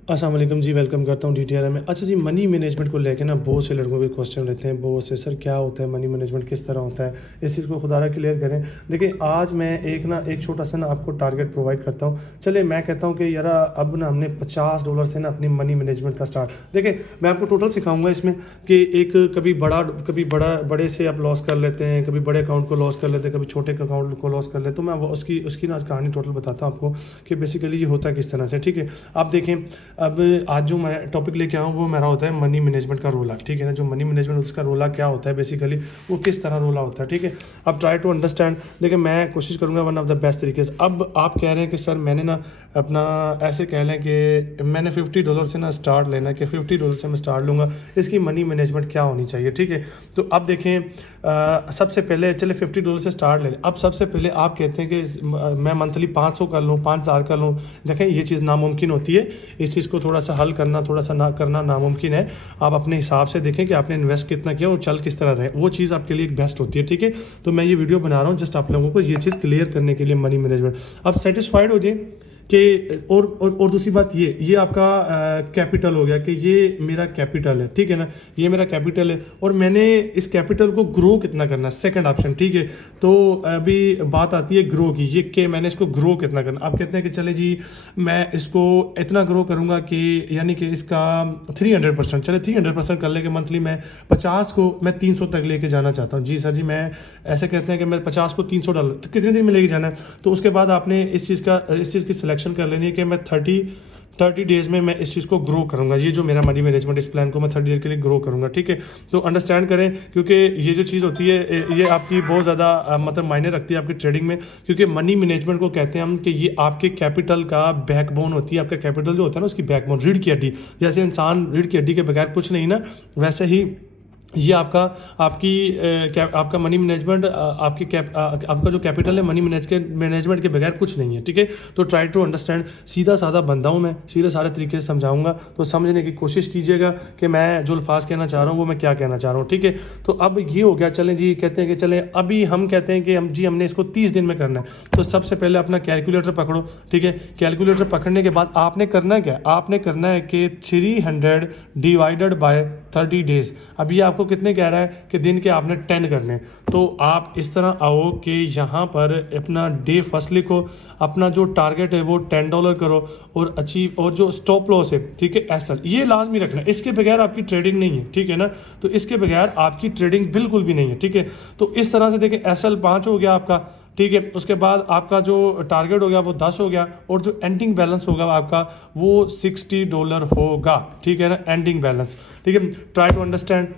अस्सलाम वालेकुम जी, वेलकम करता हूँ DTRM में। अच्छा जी, मनी मैनेजमेंट को लेके ना बहुत से लड़कों के क्वेश्चन रहते हैं, बहुत से सर क्या होता है मनी मैनेजमेंट, किस तरह होता है, इस चीज़ को खुदारा क्लियर करें। देखिए आज मैं एक छोटा सा ना आपको टारगेट प्रोवाइड करता हूँ। चलिए मैं कहता हूँ कि यार अब ना हमने $50 से ना अपनी मनी मैनेजमेंट का स्टार्ट। देखिए मैं आपको टोटल सिखाऊंगा इसमें कि एक कभी बड़ा बड़े से आप लॉस कर लेते हैं, कभी बड़े अकाउंट को लॉस कर लेते हैं, कभी छोटे अकाउंट को लॉस कर लेते हैं। तो मैं उसकी उसकी ना कहानी टोटल बताता हूँ आपको कि बेसिकली ये होता है किस तरह से। ठीक है, आप देखें अब आज जो मैं टॉपिक लेके आऊँ वो मेरा होता है मनी मैनेजमेंट का रोला। ठीक है ना, जो मनी मैनेजमेंट उसका रोला क्या होता है, बेसिकली वो किस तरह रोला होता है। ठीक है, अब ट्राई टू अंडरस्टैंड। देखिए मैं कोशिश करूँगा वन ऑफ द बेस्ट तरीके से। अब आप कह रहे हैं कि सर मैंने ना अपना ऐसे कह लें कि मैंने $50 से ना स्टार्ट लेना है कि $50 से मैं स्टार्ट लूँगा, इसकी मनी मैनेजमेंट क्या होनी चाहिए। ठीक है, तो अब देखें सबसे पहले चले $50 से स्टार्ट ले लें। अब सबसे पहले आप कहते हैं कि मैं मंथली 500 कर लूँ, 5000 कर लूँ। देखें ये चीज़ नामुमकिन होती है, इस चीज़ को थोड़ा सा हल करना, थोड़ा सा ना करना नामुमकिन है। आप अपने हिसाब से देखें कि आपने इन्वेस्ट कितना किया और चल किस तरह रहे, वो चीज़ आपके लिए एक बेस्ट होती है। ठीक है, तो मैं ये वीडियो बना रहा हूँ जस्ट आप लोगों को ये चीज़ क्लियर करने के लिए मनी मैनेजमेंट। अब सेटिस्फाइड हो जाए कि और दूसरी बात ये आपका कैपिटल हो गया कि ये मेरा कैपिटल है। ठीक है ना, ये मेरा कैपिटल है और मैंने इस कैपिटल को ग्रो कितना करना है, सेकंड ऑप्शन। ठीक है, तो अभी बात आती है ग्रो की, ये कि मैंने इसको ग्रो कितना करना। आप कहते हैं कि चले जी मैं इसको इतना ग्रो करूंगा कि यानी कि इसका 300%, चले 300% कर ले कि मंथली मैं 50 को मैं 300 तक लेके जाना चाहता हूँ। जी सर जी, मैं ऐसे कहते हैं कि मैं 50 को $300 तो कितने दिन में लेके जाना है। तो उसके बाद आपने इस चीज़ की सिलेक्शन कर लेनी है कि मैं 30 डेज में मैं इस चीज़ को ग्रो करूंगा। ये जो मेरा मनी मैनेजमेंट इस प्लान को मैं 30 डेज के लिए ग्रो करूंगा। ठीक है, तो अंडरस्टैंड करें क्योंकि ये जो चीज़ होती है ये आपकी बहुत ज़्यादा मतलब मायने रखती है आपकी ट्रेडिंग में, क्योंकि मनी मैनेजमेंट को कहते हैं हम कि ये आपके कैपिटल का बैकबोन होती है। आपका कैपिटल जो होता है ना उसकी बैकबोन, रीढ़ की हड्डी। जैसे इंसान रीढ़ की हड्डी के बगैर कुछ नहीं ना, वैसे ही ये आपका मनी मैनेजमेंट आपका जो कैपिटल है मनी मैनेजमेंट के बगैर कुछ नहीं है। ठीक है, तो ट्राई टू अंडरस्टैंड। सीधा साधा बंदा हूँ मैं, सीधे सारे तरीके से समझाऊंगा, तो समझने की कोशिश कीजिएगा कि मैं जो अल्फाज कहना चाह रहा हूँ वो मैं क्या कहना चाह रहा हूँ। ठीक है, तो अब ये हो गया। चलें जी, कहते हैं कि चलें अभी हम कहते हैं कि हमने इसको 30 दिन में करना है। तो सबसे पहले अपना कैलकुलेटर पकड़ो। ठीक है, कैलकुलेटर पकड़ने के बाद आपने करना क्या, आपने करना है कि 300 डिवाइडेड बाय 30 डेज। अब ये आपको कितने कह रहा है कि दिन के आपने 10 करने। तो आप इस तरह आओ कि यहाँ पर अपना डे फर्स्ट लिखो, अपना जो टारगेट है वो $10 करो और अचीव, और जो स्टॉप लॉस है ठीक है एसएल, ये लाजमी रखना है। इसके बगैर आपकी ट्रेडिंग नहीं है। ठीक है ना, तो इसके बगैर आपकी ट्रेडिंग बिल्कुल भी नहीं है। ठीक है, तो इस तरह से देखिए एसएल 5 हो गया आपका। ठीक है, उसके बाद आपका जो टारगेट हो गया वो 10 हो गया और जो एंडिंग बैलेंस होगा आपका वो $60 होगा। ठीक है ना, एंडिंग बैलेंस। ठीक है, ट्राई टू अंडरस्टैंड।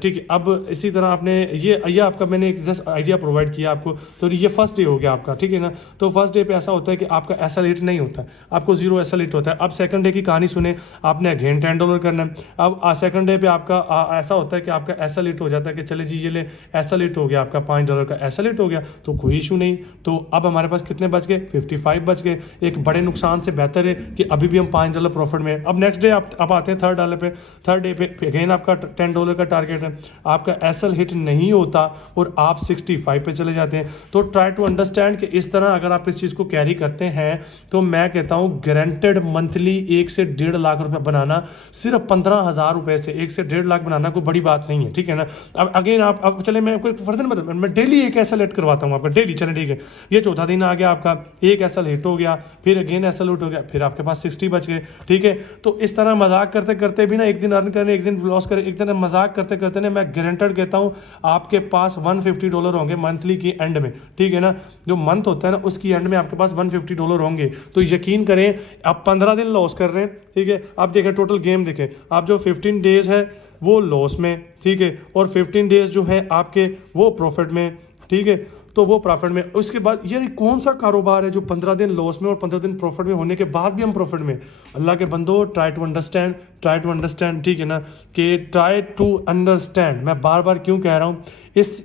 ठीक है, अब इसी तरह आपने ये आपका मैंने एक जस्ट आइडिया प्रोवाइड किया आपको। तो ये फर्स्ट डे हो गया आपका। ठीक है ना, तो फर्स्ट डे पे ऐसा होता है कि आपका एसएल हिट नहीं होता है, आपको 0 एसएल हिट होता है। अब सेकंड डे की कहानी सुने, आपने अगेन $10 करना है। अब सेकंड डे पे आपका ऐसा होता है कि आपका एसएल हिट हो जाता है कि चले जी ये ले एसएल हिट हो गया, आपका $5 का एसएल हिट हो गया, तो कोई इशू नहीं। तो अब हमारे पास कितने बच गए, 55 बच गए। एक बड़े नुकसान से बेहतर है कि अभी भी हम $5 प्रॉफिट में है। अब नेक्स्ट डे अब आते हैं थर्ड डे पे अगेन आपका $10 का टारगेट है, आपका एसएल हिट नहीं होता और आप 65 पे चले जाते हैं। तो ट्राई टू अंडरस्टैंड कि इस तरह अगर आप इस चीज़ को कैरी करते हैं तो मैं कहता हूँ गारंटेड मंथली 1 से 1.5 लाख रुपए बनाना, सिर्फ 15,000 रुपए से 1 से 1.5 लाख बनाना कोई बड़ी बात नहीं है। ठीक है ना, अब अगेन आप अब चले मैं कोई फर्जन बता, मैं डेली एक एसएल हिट करवाता हूँ आपका डेली। चले ठीक है, ये चौथा दिन आ गया आपका, एक एसएल हिट हो गया, फिर अगेन एसएल हिट हो गया, फिर आपके पास 60 बच गए। ठीक है, तो इस तरह मजाक करते करते भी ना एक दिन अर्न करें, एक दिन लॉस करें, एक दिन मजाक करते करते ना मैं गारंटेड कहता हूँ आपके पास $150 होंगे मंथली की एंड में। ठीक है ना, जो मंथ होता है ना उसकी एंड में आपके पास $150 होंगे। तो यकीन करें आप 15 दिन लॉस कर रहे हैं। ठीक है, आप देखें टोटल गेम देखें, आप जो 15 डेज है वो लॉस में, ठीक है, और 15 डेज जो है आपके वो प्रॉफिट में। ठीक है, तो वो प्रॉफिट में। उसके बाद यार कौन सा कारोबार है जो 15 दिन लॉस में और 15 दिन प्रॉफिट में होने के बाद भी हम प्रॉफिट में। अल्लाह के बंदो ट्राई टू अंडरस्टैंड। ठीक है ना, कि ट्राई टू अंडरस्टैंड। मैं बार बार क्यों कह रहा हूँ,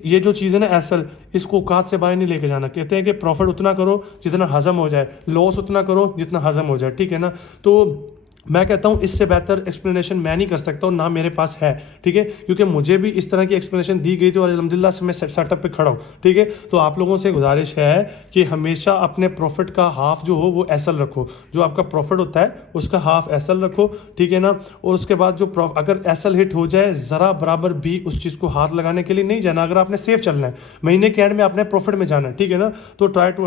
ये जो चीज़ है ना एसल, इसको औकात से बाहर नहीं लेके जाना। कहते हैं कि प्रॉफिट उतना करो जितना हजम हो जाए, लॉस उतना करो जितना हजम हो जाए। ठीक है ना, तो मैं कहता हूं इससे बेहतर एक्सप्लेनेशन मैं नहीं कर सकता और ना मेरे पास है, ठीक है, क्योंकि मुझे भी इस तरह की एक्सप्लेनेशन दी गई थी और अल्हम्दुलिल्लाह से मैं सेटअप पे खड़ा हूं, ठीक है। तो आप लोगों से गुजारिश है कि हमेशा अपने प्रॉफिट का हाफ जो हो वो एसएल रखो, जो आपका प्रॉफिट होता है उसका हाफ एसएल रखो, ठीक है ना। और उसके बाद जो अगर एसएल हिट हो जाए ज़रा बराबर भी उस चीज़ को हाथ लगाने के लिए नहीं जाना। अगर आपने सेफ चलना है, महीने के एंड में आपने प्रॉफिट में जाना है, ठीक है ना। तो ट्राई टू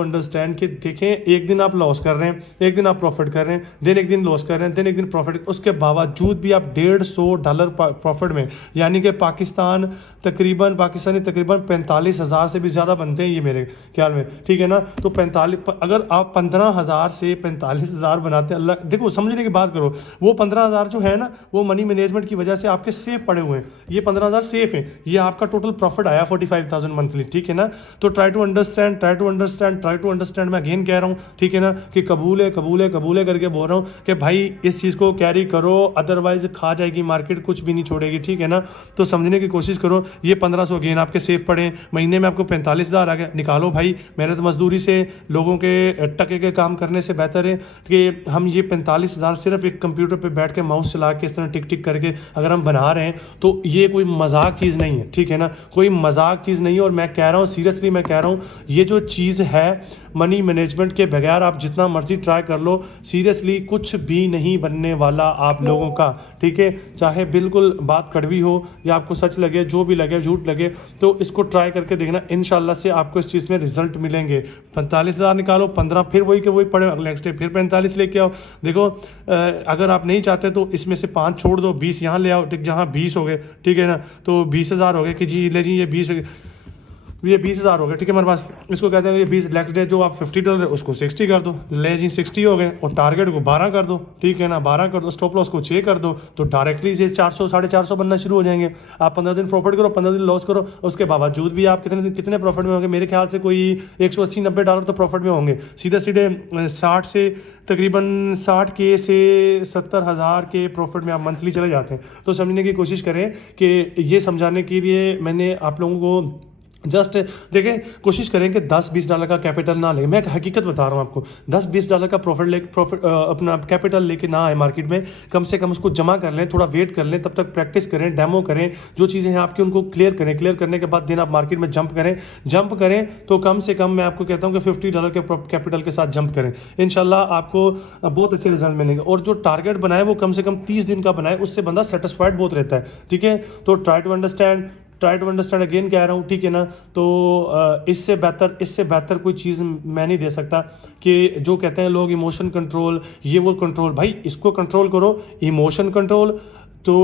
अंडरस्टैंड कि देखें एक दिन आप लॉस कर रहे हैं, एक दिन आप प्रॉफिट कर रहे हैं, दिन एक दिन लॉस कर रहे हैं, दिन एक दिन प्रॉफिट, उसके बावजूद भी आप $150 प्रॉफिट में, यानी कि पाकिस्तानी तकरीबन 45,000 से भी ज़्यादा बनते हैं ये मेरे ख्याल में, ठीक है ना। तो 45, अगर आप 15,000 से 45,000 बनाते हैं, अल्लाह देखो समझने की बात करो, वो 15,000 जो है ना वो मनी मैनेजमेंट की वजह से आपके सेफ पड़े हुए हैं, ये 15,000 सेफ है, ये आपका टोटल प्रॉफिट आया 45,000 मंथली, ठीक है ना। तो ट्राई टू अंडरस्टैंड मैं अगेन कह रहा हूँ, ठीक है ना, कि कबूल है करके बोल रहा हूँ कि भाई इस चीज़ को कैरी करो, अदरवाइज खा जाएगी मार्केट, कुछ भी नहीं छोड़ेगी, ठीक है ना। तो समझने की कोशिश करो, ये 1500 अगेन आपके सेफ पड़े, महीने में आपको 45,000 आ गया, निकालो भाई। मेहनत मजदूरी से लोगों के टके के काम करने से बेहतर है कि हम ये 45,000 सिर्फ एक कंप्यूटर पे बैठ के माउस चला के इस तरह टिक टिक करके अगर हम बना रहे हैं, तो ये कोई मजाक चीज़ नहीं है, ठीक है ना, कोई मजाक चीज़ नहीं है। और मैं कह रहा हूँ सीरियसली, मैं कह रहा हूँ ये जो चीज़ है मनी मैनेजमेंट के बगैर आप जितना मर्जी ट्राई कर लो, सीरियसली कुछ भी नहीं बनने वाला आप लोगों का, ठीक है। चाहे बिल्कुल बात कड़वी हो या आपको सच लगे, जो भी लगे, झूठ लगे, तो इसको ट्राई करके देखना, इंशाल्लाह से आपको इस चीज़ में रिजल्ट मिलेंगे। 45,000 निकालो, 15 फिर वही के वही पड़े, अगले नेक्स्ट डे फिर 45 लेके आओ। देखो अगर आप नहीं चाहते तो इसमें से 5 छोड़ दो, 20 यहाँ ले आओ, ठीक, जहाँ 20 हो गए, ठीक है ना, तो 20,000 हो गए कि जी ले जी ये 20 हो गए, ये 20,000 हो गए, ठीक है मेरे पास, इसको कहते हैं ये 20 नेक्स्ट डे जो आप $50 उसको 60 कर दो, ले जी 60 हो गए, और टारगेट को 12 कर दो, ठीक है ना, 12 कर दो, स्टॉप लॉस को 6 कर दो, तो डायरेक्टली से 400 450 बनना शुरू हो जाएंगे। आप 15 दिन प्रॉफिट करो, 15 दिन लॉस करो, उसके बावजूद भी आप कितने प्रॉफिट में होंगे, मेरे ख्याल से कोई $180-90 तो प्रॉफिट में होंगे, सीधे 60 से तकरीबन 60K से 70,000 के प्रॉफिट में आप मंथली चले जाते हैं। तो समझने की कोशिश करें कि ये समझाने के लिए मैंने आप लोगों को जस्ट देखें, कोशिश करें कि $10-20 का कैपिटल ना लें। मैं एक हकीकत बता रहा हूँ आपको, $10-20 का प्रॉफिट अपना कैपिटल लेके ना आए मार्केट में, कम से कम उसको जमा कर लें, थोड़ा वेट कर लें, तब तक प्रैक्टिस करें, डेमो करें, जो चीज़ें हैं आपकी उनको क्लियर करें, क्लियर करने के बाद दिन आप मार्केट में जंप करें तो कम से कम मैं आपको कहता हूँ कि $50 के कैपिटल के साथ जंप करें, इंशाल्लाह आपको बहुत अच्छे रिजल्ट मिलेंगे। और जो टारगेट बनाए वो कम से कम 30 दिन का बनाए, उससे बंदा सेटिस्फाइड बहुत रहता है, ठीक है। तो ट्राई टू अंडरस्टैंड अगेन कह रहा हूँ, ठीक है ना। तो इससे बेहतर कोई चीज़ मैं नहीं दे सकता कि जो कहते हैं लोग इमोशन कंट्रोल, ये वो कंट्रोल, भाई इसको कंट्रोल करो, इमोशन कंट्रोल तो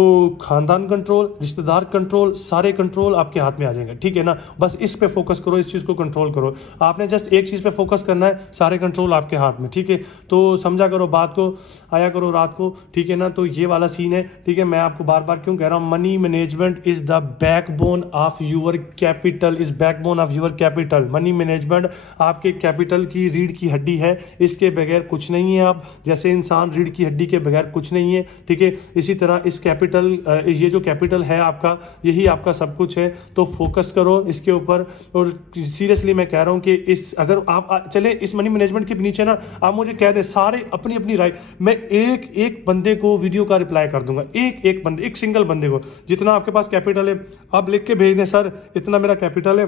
खानदान कंट्रोल, रिश्तेदार कंट्रोल, सारे कंट्रोल आपके हाथ में आ जाएंगे, ठीक है ना। बस इस पे फोकस करो, इस चीज़ को कंट्रोल करो, आपने जस्ट एक चीज़ पे फोकस करना है, सारे कंट्रोल आपके हाथ में, ठीक है। तो समझा करो बात को, आया करो रात को, ठीक है ना। तो ये वाला सीन है, ठीक है। मैं आपको बार बार क्यों कह रहा हूँ, money management is the backbone of your capital, money management आपके कैपिटल की रीढ़ की हड्डी है, इसके बगैर कुछ नहीं है। आप जैसे इंसान रीढ़ की हड्डी के बगैर कुछ नहीं है, ठीक है। इसी तरह इस कैपिटल, ये जो कैपिटल है आपका, यही आपका सब कुछ है। तो फोकस करो इसके ऊपर। और सीरियसली मैं कह रहा हूं कि अगर आप चले इस मनी मैनेजमेंट के नीचे ना, आप मुझे कह दे सारे अपनी अपनी राय, मैं एक बंदे को वीडियो का रिप्लाई कर दूंगा, एक सिंगल बंदे को, जितना आपके पास कैपिटल है आप लिख के भेज दें, सर इतना मेरा कैपिटल है।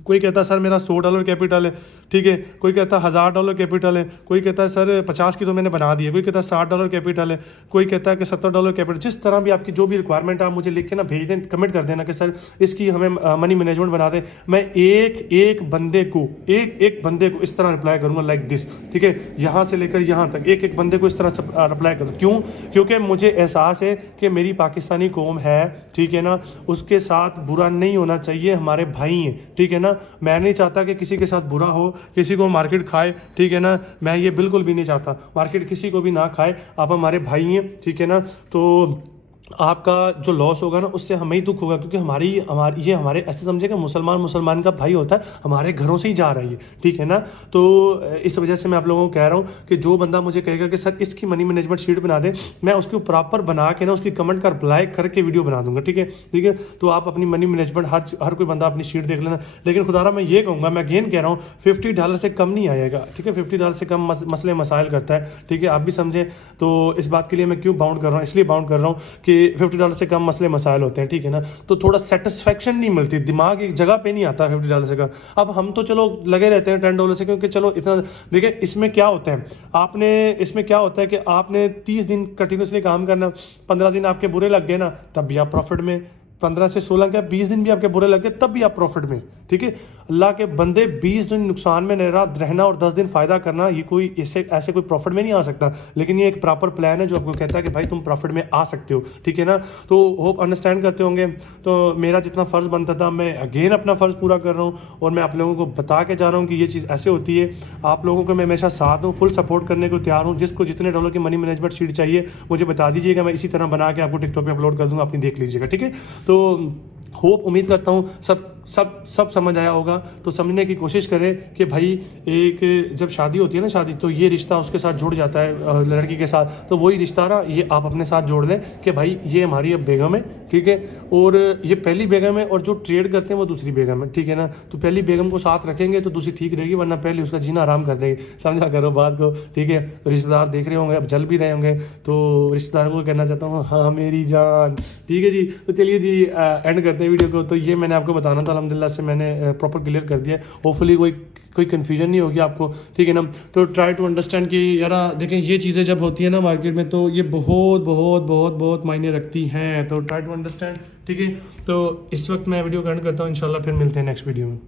कोई कहता है सर मेरा $100 कैपिटल है, ठीक है। कोई कहता है $1,000 कैपिटल है, कोई कहता है सर 50 की तो मैंने बना दी है, कोई कहता है $60 कैपिटल है, कोई कहता है कि $70 कैपिटल। जिस तरह भी आपकी जो भी रिक्वायरमेंट है आप मुझे लिख के ना भेज दें, कमेंट कर देना कि सर इसकी हमें मनी मैनेजमेंट बना दें। मैं एक बंदे को इस तरह रिप्लाई करूँगा, लाइक दिस, ठीक है। यहाँ से लेकर यहाँ तक एक बंदे को इस तरह रिप्लाई करूँ। क्यों? क्योंकि मुझे एहसास है कि मेरी पाकिस्तानी कौम है, ठीक है ना, उसके साथ बुरा नहीं होना चाहिए, हमारे भाई हैं, ठीक है ना। मैं नहीं चाहता कि किसी के साथ बुरा हो, किसी को मार्केट खाए, ठीक है ना। मैं ये बिल्कुल भी नहीं चाहता, मार्केट किसी को भी ना खाए, आप हमारे भाई हैं, ठीक है ना। तो आपका जो लॉस होगा ना उससे हमें ही दुख होगा, क्योंकि हमारी ये हमारे ऐसे समझेगा मुसलमान का भाई होता है, हमारे घरों से ही जा रही है, ठीक है ना। तो इस वजह से मैं आप लोगों को कह रहा हूँ कि जो बंदा मुझे कहेगा कि सर इसकी मनी मैनेजमेंट शीट बना दे, मैं उसको प्रॉपर बना के ना उसकी कमेंट का रिप्लाई करके वीडियो बना दूंगा, ठीक है, ठीक है। तो आप अपनी मनी मैनेजमेंट हर कोई बंदा अपनी शीट देख लेना। लेकिन खुदारा मैं ये कहूँगा, मैं अगेन कह रहा हूँ, $50 से कम नहीं आएगा, ठीक है। $50 से कम मसले मसाइल करता है, ठीक है, आप भी समझें। तो इस बात के लिए मैं क्यों बाउंड कर रहा हूँ, इसलिए बाउंड कर रहा हूँ कि $50 से कम मसले मसाइल होते हैं, ठीक है ना। तो थोड़ा सेटिस्फेक्शन नहीं मिलती, दिमाग एक जगह पे नहीं आता $50 से कम। अब हम तो चलो लगे रहते हैं $10 से, क्योंकि चलो इतना देखिए इसमें क्या होता है, इसमें क्या होता है कि आपने 30 दिन कंटिन्यूसली काम करना, 15 दिन आपके बुरे लग गए ना, तब भी आप प्रॉफिट में, 15 से 16 क्या 20 दिन भी आपके बुरे लग गए तब भी आप प्रॉफिट में, ठीक है। अल्लाह के बंदे 20 दिन नुकसान में रहना और 10 दिन फायदा करना, ये कोई ऐसे कोई प्रॉफिट में नहीं आ सकता। लेकिन ये एक प्रॉपर प्लान है जो आपको कहता है कि भाई तुम प्रॉफिट में आ सकते हो, ठीक है ना। तो होप अंडरस्टैंड करते होंगे। तो मेरा जितना फ़र्ज़ बनता था मैं अगेन अपना फ़र्ज़ पूरा कर रहा हूँ, और मैं आप लोगों को बता के जा रहा हूँ कि ये चीज़ ऐसे होती है। आप लोगों को मैं हमेशा साथ हूँ, फुल सपोर्ट करने को तैयार हूँ। जिसको जितने डॉलर की मनी मैनेजमेंट शीट चाहिए मुझे बता दीजिएगा, मैं इसी तरह बना के आपको टिकटॉक पे अपलोड कर दूँगा, अपनी देख लीजिएगा, ठीक है। तो होप उम्मीद करता हूँ सब समझ आया होगा। तो समझने की कोशिश करें कि भाई एक जब शादी होती है ना, शादी तो ये रिश्ता उसके साथ जुड़ जाता है लड़की के साथ, तो वही रिश्ता ना ये आप अपने साथ जोड़ लें कि भाई ये हमारी अब बेगम है, ठीक है, और ये पहली बेगम है, और जो ट्रेड करते हैं वो दूसरी बेगम है, ठीक है ना। तो पहली बेगम को साथ रखेंगे तो दूसरी ठीक रहेगी, वरना पहले उसका जीना आराम कर देंगे। समझा करो बात को, ठीक है। तो रिश्तेदार देख रहे होंगे, अब जल भी रहे होंगे, तो रिश्तेदारों को कहना चाहता हूँ हाँ मेरी जान, ठीक है जी। तो चलिए जी एंड करते हैं वीडियो को। तो ये मैंने आपको बताना था, अल्हम्दुलिल्लाह से मैंने प्रॉपर क्लियर कर दिया। होपफुली कोई कन्फ्यूजन नहीं होगी आपको, ठीक है ना। तो ट्राई टू अंडरस्टैंड कि यार देखें ये चीज़ें जब होती है ना मार्केट में, तो ये बहुत बहुत बहुत बहुत मायने रखती हैं। तो ट्राई टू अंडरस्टैंड, ठीक है। तो इस वक्त मैं वीडियो को एंड करता हूँ, इंशाल्लाह फिर मिलते हैं नेक्स्ट वीडियो में।